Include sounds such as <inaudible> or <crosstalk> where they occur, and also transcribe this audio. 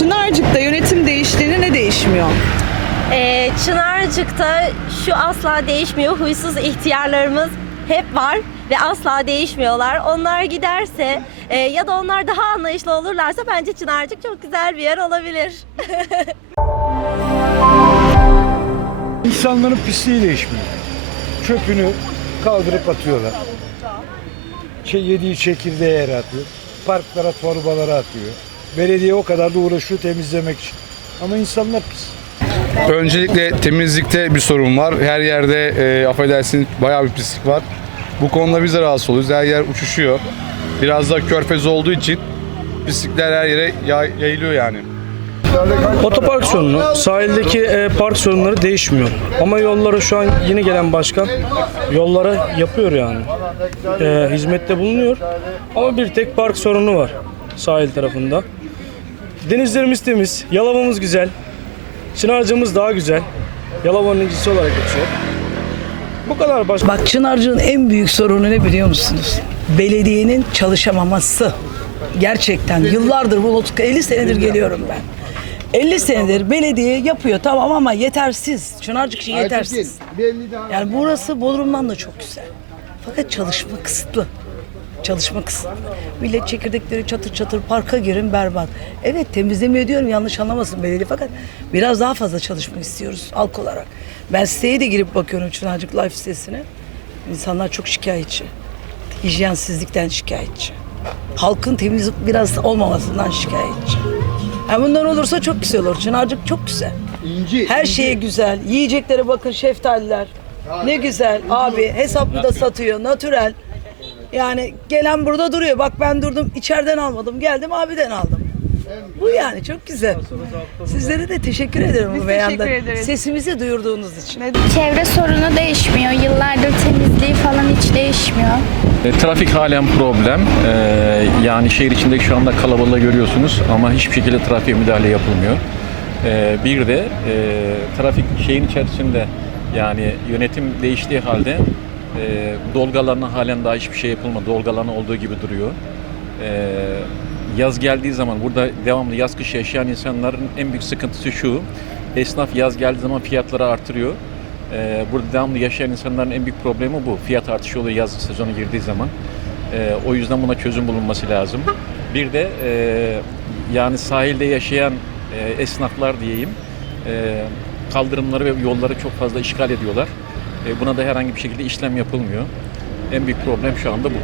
Çınarcık'ta yönetim değiştiğinde ne değişmiyor? Ee, Çınarcık'ta şu asla değişmiyor. Huysuz ihtiyarlarımız hep var ve asla değişmiyorlar. Onlar giderse e, ya da onlar daha anlayışlı olurlarsa bence Çınarcık çok güzel bir yer olabilir. <laughs> İnsanların pisliği değişmiyor. Çöpünü kaldırıp atıyorlar. Şey, yediği çekirdeğe yere atıyor. Parklara, torbalara atıyor. Belediye o kadar da uğraşıyor temizlemek için. Ama insanlar pis. Öncelikle temizlikte bir sorun var. Her yerde e, affedersin bayağı bir pislik var. Bu konuda biz de rahatsız oluyoruz. Her yer uçuşuyor. Biraz da körfez olduğu için pislikler her yere yay- yayılıyor yani. Otopark sorunu, sahildeki e, park sorunları değişmiyor. Ama yollara şu an yeni gelen başkan yollara yapıyor yani. E, hizmette bulunuyor. Ama bir tek park sorunu var sahil tarafında. Denizlerimiz temiz, Yalova'mız güzel. Çınarca'mız daha güzel. Yalova'nın incisi olarak geçiyor. Bu kadar baş. Bak Çınarcık'ın en büyük sorunu ne biliyor musunuz? Belediyenin çalışamaması. Gerçekten yıllardır bu 50 senedir geliyorum ben. 50 senedir belediye yapıyor tamam ama yetersiz. Çınarcık için yetersiz. Yani burası Bodrum'dan da çok güzel. Fakat çalışma kısıtlı. Çalışma kısıtlı. Millet çekirdekleri çatır çatır parka girin berbat. Evet temizlemiyor diyorum yanlış anlamasın belediye fakat biraz daha fazla çalışma istiyoruz halk olarak. Ben siteye de girip bakıyorum Çınarcık Life sitesine. İnsanlar çok şikayetçi. Hijyensizlikten şikayetçi. Halkın temiz biraz olmamasından şikayetçi. Ha bundan olursa çok güzel olur. Çınarcık çok güzel. Her şeye güzel. Yiyeceklere bakın şeftaliler. Ne güzel abi hesaplı da satıyor. Natürel. Yani gelen burada duruyor. Bak ben durdum içeriden almadım. Geldim abiden aldım. Bu yani çok güzel. Sizlere de teşekkür ederim Biz bu beyanda. teşekkür ederiz. Sesimizi duyurduğunuz için. Çevre sorunu değişmiyor. Yıllardır temizliği falan hiç değişmiyor. E, Trafik halen problem. E, yani şehir içindeki şu anda kalabalığı görüyorsunuz ama hiçbir şekilde trafiğe müdahale yapılmıyor. E, bir de e, trafik şeyin içerisinde yani yönetim değiştiği halde e, dolgalarına halen daha hiçbir şey yapılmadı. Dolgalarına olduğu gibi duruyor. E, yaz geldiği zaman burada devamlı yaz kış yaşayan insanların en büyük sıkıntısı şu. Esnaf yaz geldiği zaman fiyatları artırıyor. Ee, burada devamlı yaşayan insanların en büyük problemi bu. Fiyat artışı oluyor yaz sezonu girdiği zaman. Ee, o yüzden buna çözüm bulunması lazım. Bir de e, yani sahilde yaşayan e, esnaflar diyeyim e, kaldırımları ve yolları çok fazla işgal ediyorlar. E, buna da herhangi bir şekilde işlem yapılmıyor. En büyük problem şu anda bu.